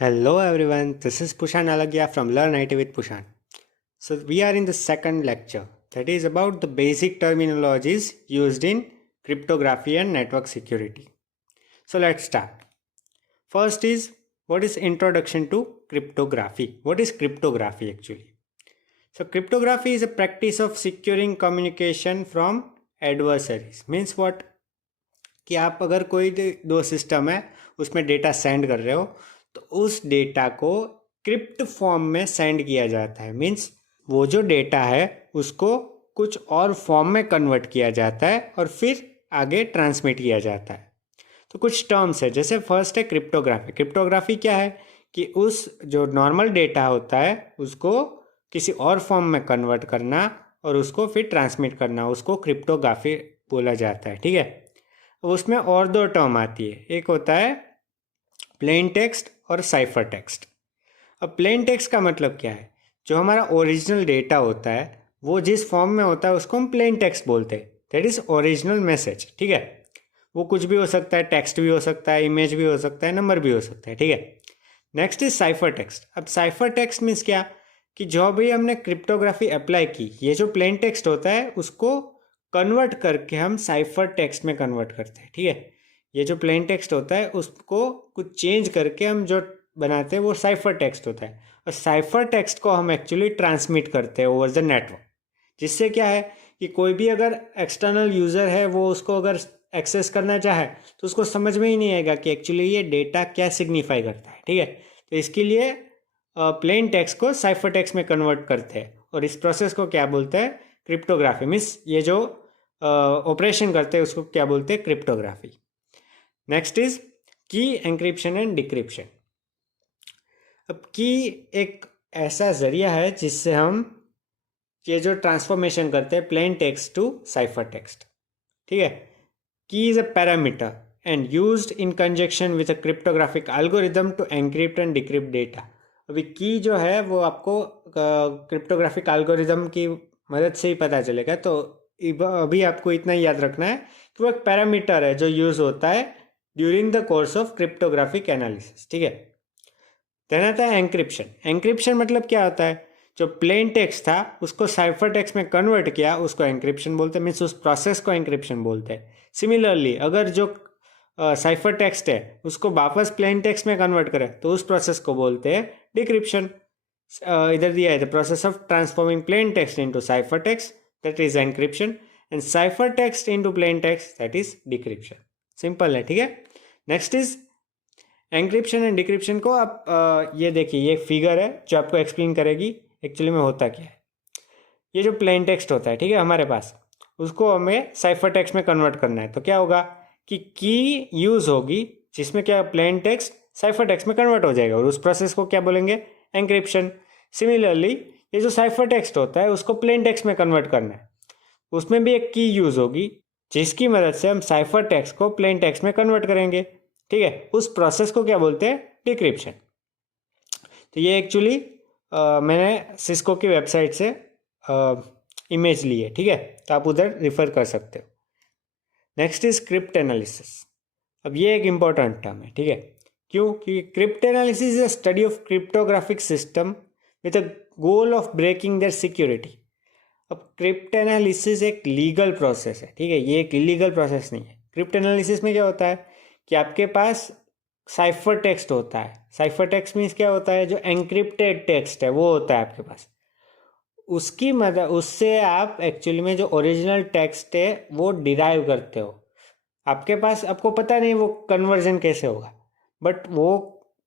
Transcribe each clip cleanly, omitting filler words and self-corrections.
Hello everyone, this is Pushan Alagia from Learn IT with Pushan. So we are in the second lecture that is about the basic terminologies used in cryptography and network security. So let's start. First is what is introduction to cryptography? What is cryptography actually? So cryptography is a practice of securing communication from adversaries. Means what? कि आप अगर कोई दो system है उसमें data send कर रहे हो तो उस डेटा को क्रिप्ट फॉर्म में सेंड किया जाता है। मीन्स वो जो डेटा है उसको कुछ और फॉर्म में कन्वर्ट किया जाता है और फिर आगे ट्रांसमिट किया जाता है। तो कुछ टर्म्स है, जैसे फर्स्ट है क्रिप्टोग्राफी। क्रिप्टोग्राफी क्या है कि उस जो नॉर्मल डेटा होता है उसको किसी और फॉर्म में कन्वर्ट करना और उसको फिर ट्रांसमिट करना, उसको क्रिप्टोग्राफी बोला जाता है। ठीक है, उसमें और दो टर्म आती है, एक होता है प्लेन टेक्स्ट और साइफर टेक्स्ट। अब प्लेन टेक्स्ट का मतलब क्या है? जो हमारा ओरिजिनल डेटा होता है वो जिस फॉर्म में होता है उसको हम प्लेन टेक्स्ट बोलते हैं, दैट इज ओरिजिनल मैसेज। ठीक है, वो कुछ भी हो सकता है, टेक्स्ट भी हो सकता है, इमेज भी हो सकता है, नंबर भी हो सकता है। ठीक है, नेक्स्ट इज साइफर टेक्स्ट। अब साइफर टेक्स्ट मीन्स क्या कि जो भी हमने क्रिप्टोग्राफी अप्लाई की, ये जो प्लेन टेक्स्ट होता है उसको कन्वर्ट करके हम साइफर टेक्स्ट में कन्वर्ट करते हैं। ठीक है, ये जो प्लेन टेक्स्ट होता है उसको कुछ चेंज करके हम जो बनाते हैं वो साइफर टेक्स्ट होता है, और साइफर टेक्स्ट को हम एक्चुअली ट्रांसमिट करते हैं ओवर द नेटवर्क। जिससे क्या है कि कोई भी अगर एक्सटर्नल यूज़र है वो उसको अगर एक्सेस करना चाहे तो उसको समझ में ही नहीं आएगा कि एक्चुअली ये डेटा क्या सिग्निफाई करता है। ठीक है, तो इसके लिए प्लेन टेक्स्ट को साइफर टेक्स्ट में कन्वर्ट करते हैं और इस प्रोसेस को क्या बोलते हैं? क्रिप्टोग्राफी। मीन्स ये जो ऑपरेशन करते हैं उसको क्या बोलते हैं? क्रिप्टोग्राफी। नेक्स्ट इज की एंक्रिप्शन एंड डिक्रिप्शन। अब की एक ऐसा जरिया है जिससे हम ये जो ट्रांसफॉर्मेशन करते हैं plain text to cipher text. ठीक है, key is a parameter and used in conjunction with a cryptographic algorithm to encrypt and decrypt data. अभी की जो है वो आपको क्रिप्टोग्राफिक एल्गोरिदम की मदद से ही पता चलेगा। तो अभी आपको इतना ही याद रखना है कि वो एक पैरामीटर है जो यूज होता है during the course of cryptographic analysis. ठीक है, देन आता है एंक्रिप्शन। एंक्रिप्शन मतलब क्या होता है? जो प्लेन टेक्स्ट था उसको साइफर टेक्स्ट में कन्वर्ट किया, उसको एंक्रिप्शन बोलते हैं। मीन्स उस प्रोसेस को एंक्रिप्शन बोलते हैं। सिमिलरली अगर जो साइफर टेक्स्ट है उसको वापस प्लेन टेक्स्ट में कन्वर्ट करें तो उस प्रोसेस को बोलते हैं डिक्रिप्शन। इधर दिया है the process of transforming plain text into cipher text, that is encryption, and cipher text into plain text, that is decryption. Simple है। ठीक है, next is encryption and decryption को आप ये देखिए, ये फिगर है जो आपको एक्सप्लेन करेगी एक्चुअली में होता क्या है। ये जो प्लेन टेक्स्ट होता है, ठीक है, हमारे पास उसको हमें साइफर टेक्स्ट में कन्वर्ट करना है। तो क्या होगा कि की यूज़ होगी जिसमें क्या प्लेन टेक्स्ट साइफर टेक्स्ट में कन्वर्ट हो जाएगा और उस प्रोसेस को क्या बोलेंगे? एंक्रिप्शन। सिमिलरली ये जो साइफर टेक्स्ट होता है उसको प्लेन टेक्स्ट में कन्वर्ट करना है, उसमें भी एक की यूज़ होगी जिसकी मदद से हम साइफर टेक्स्ट को प्लेन टेक्स्ट में कन्वर्ट करेंगे। ठीक है, उस प्रोसेस को क्या बोलते हैं? डिक्रिप्शन। तो ये एक्चुअली मैंने सिस्को की वेबसाइट से इमेज ली है। ठीक है, तो आप उधर रिफ़र कर सकते हो। Next is crypt analysis. अब ये एक इम्पॉर्टेंट टर्म है। ठीक है, क्यों? क्योंकि cryptanalysis is a study of cryptographic system with a goal of breaking their security. अब क्रिप्ट एनालिसिस एक लीगल प्रोसेस है। ठीक है, ये एक इलीगल प्रोसेस नहीं है। क्रिप्ट एनालिसिस में क्या होता है कि आपके पास साइफर टेक्स्ट होता है। साइफर टेक्स्ट मीन्स क्या होता है? जो एंक्रिप्टेड टेक्स्ट है वो होता है आपके पास। उसकी मदद उससे आप एक्चुअली में जो ओरिजिनल टेक्स्ट है वो डिराइव करते हो। आपके पास, आपको पता नहीं वो कन्वर्जन कैसे होगा, बट वो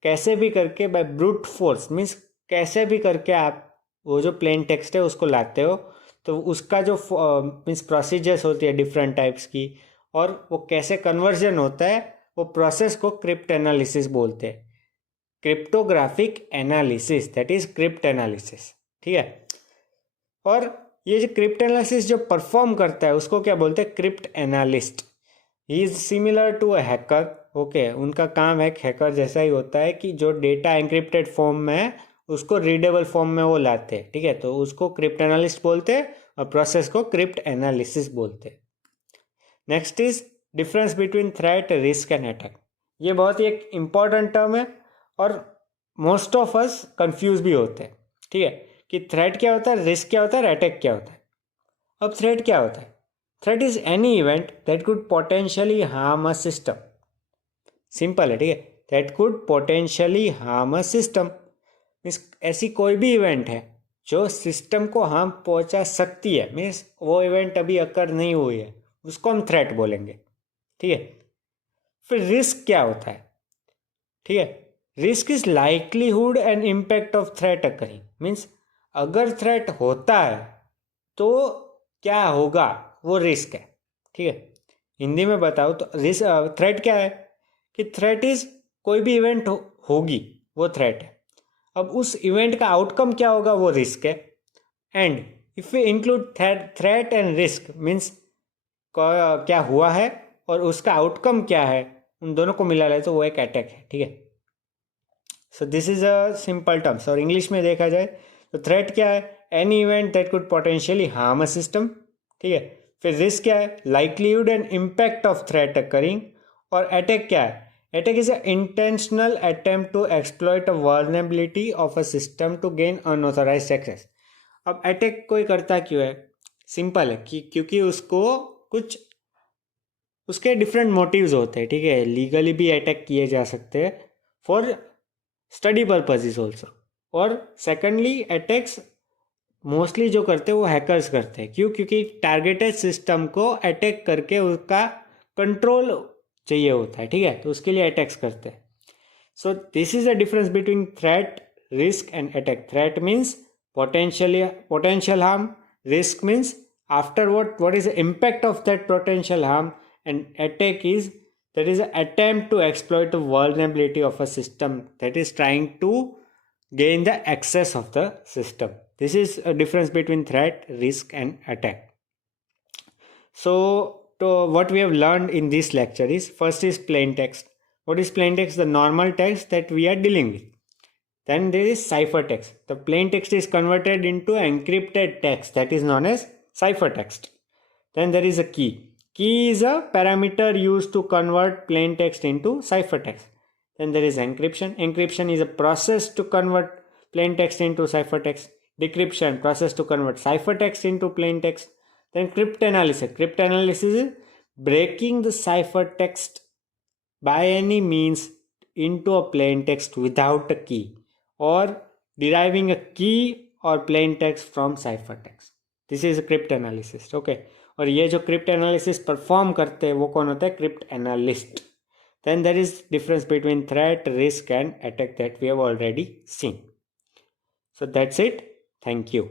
कैसे भी करके बाय ब्रूट फोर्स, मीन्स कैसे भी करके आप वो जो प्लेन टेक्स्ट है उसको लाते हो। तो उसका जो मीन्स प्रोसीजर्स होती है डिफरेंट टाइप्स की, और वो कैसे कन्वर्जन होता है वो प्रोसेस को क्रिप्ट एनालिसिस बोलते हैं। Cryptographic analysis, that is crypt analysis. ठीक है, और ये जो क्रिप्ट एनालिसिस जो परफॉर्म करता है उसको क्या बोलते हैं? Cryptanalyst. He is similar to a hacker. Okay, उनका काम है हैकर जैसा ही होता है कि जो डेटा एंक्रिप्टेड फॉर्म में है उसको रीडेबल फॉर्म में वो लाते हैं। ठीक है, तो उसको क्रिप्ट एनालिस्ट बोलते हैं और प्रोसेस को क्रिप्ट एनालिसिस बोलते हैं। Next is difference between threat, risk and attack. ये बहुत ही एक इम्पॉर्टेंट टर्म है और मोस्ट ऑफ अस कंफ्यूज भी होते हैं, ठीक है, कि थ्रेट क्या होता है, रिस्क क्या होता है, अटैक क्या होता है। अब थ्रेट क्या होता है? Threat is any event that could potentially harm a system. Simple है, ठीक है, that could potentially harm a system means ऐसी कोई भी इवेंट है जो सिस्टम को हार्म पहुंचा सकती है, मीन्स वो इवेंट अभी अकर नहीं हुई है, उसको हम थ्रेट बोलेंगे, ठीक है। फिर रिस्क क्या होता है? ठीक है, risk is likelihood and impact of threat occurring means अगर थ्रेट होता है तो क्या होगा, वो रिस्क है, ठीक है। हिंदी में बताओ तो रिस्क थ्रेट क्या है कि थ्रेट इज कोई भी इवेंट होगी, वो थ्रेट है। अब उस इवेंट का आउटकम क्या होगा, वो रिस्क है। And if we include threat and risk means क्या हुआ है और उसका आउटकम क्या है, उन दोनों को मिला ले तो वो एक अटैक है, ठीक है। So this is a simple terms. और इंग्लिश में देखा जाए तो थ्रेट क्या है, any event that could potentially harm a system, ठीक है। फिर रिस्क क्या है, likelihood and impact of threat occurring. और अटैक क्या है, attack is a intentional attempt to exploit a vulnerability of a system to gain unauthorized access. अब attack कोई करता क्यों है? सिंपल है कि क्योंकि उसको कुछ उसके डिफरेंट मोटिव्स होते हैं, ठीक है। लीगली भी अटैक किए जा सकते हैं फॉर स्टडी पर्पजेज ऑल्सो। और सेकेंडली अटैक्स मोस्टली जो करते हैं वो हैकर्स करते हैं, क्यों? क्योंकि टारगेटेड सिस्टम को अटैक करके उसका कंट्रोल चाहिए होता है, ठीक है, तो उसके लिए अटैक्स करते हैं। सो this is the difference between threat, risk and attack. Threat means potential harm, risk means afterward what is the impact of that potential harm, and attack is that is an attempt to exploit the vulnerability of a system that is trying to gain the access of the system. This is a difference between threat, risk and attack. So what we have learned in this lecture is, first is plain text. What is plain text? The normal text that we are dealing with. Then there is ciphertext. The plain text is converted into encrypted text that is known as ciphertext. Then there is a key. Key is a parameter used to convert plain text into ciphertext. Then there is encryption. Encryption is a process to convert plain text into ciphertext. Decryption, process to convert ciphertext into plain text. Then cryptanalysis. Cryptanalysis is breaking the ciphertext by any means into a plain text without a key, or deriving a key or plain text from ciphertext. This is crypt analysis, okay. और ये जो crypt analysis perform करते हैं वो कौन होता है? Cryptanalyst. Then there is difference between threat, risk and attack that we have already seen. So that's it. Thank you.